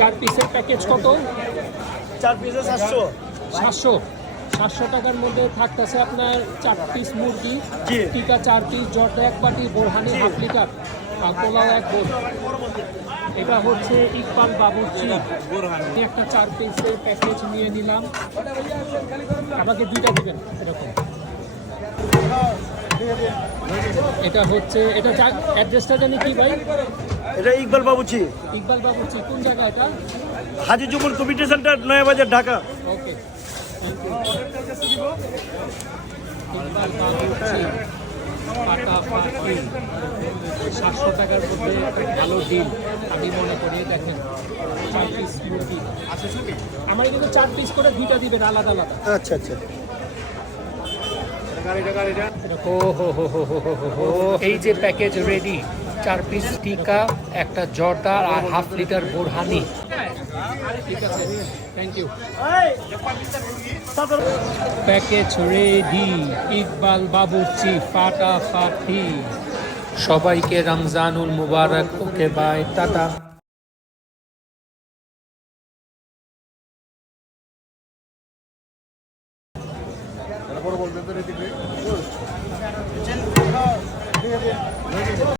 4 পিসের প্যাকেজ কত? 4 পিসে 700। 700 টাকার মধ্যে থাকতেছে আপনার 4 পিস মুরগি, জি। টিকা 4 পিস, জর্দা 1 বাটি, বোরহানি হাফ লিটার, আর পোলাও 1 বোল। এটা হচ্ছে ইকবাল বাবুর্চি বোরহানি। একটা 4 পিসের প্যাকেজ নিয়ে নিলাম। আমাকে 2টা দিবেন এরকম। এটা হচ্ছে এটা অ্যাড্রেসটা জানি কি ভাই? এটা ইকবাল বাবুচি। ইকবাল বাবুর্চি কোন জায়গা এটা? হাজি জুমুর কমিটি সেন্টার, নয়াবাজার, ঢাকা। ওকে, ইকবাল বাবুর্চি ফাটাফাটি। 700 টাকার মধ্যে ভালো ডিল আমি মনে করি। দেখেন 4 পিস মুরগি আমার কিন্তু 4 পিস করে 2টা দিবেন আলাদা আলাদা। আচ্ছা আচ্ছা। এই যে প্যাকেজ রেডি, 4 পিস টিকা, একটা জর্দা আর হাফ লিটার বোরহানি। ঠিক আছে, thank you. Package ready, Iqbal বাবুর্চি ফাটাফাটি। সবাইকে রমজানুল মুবারক। Okay bye, tata.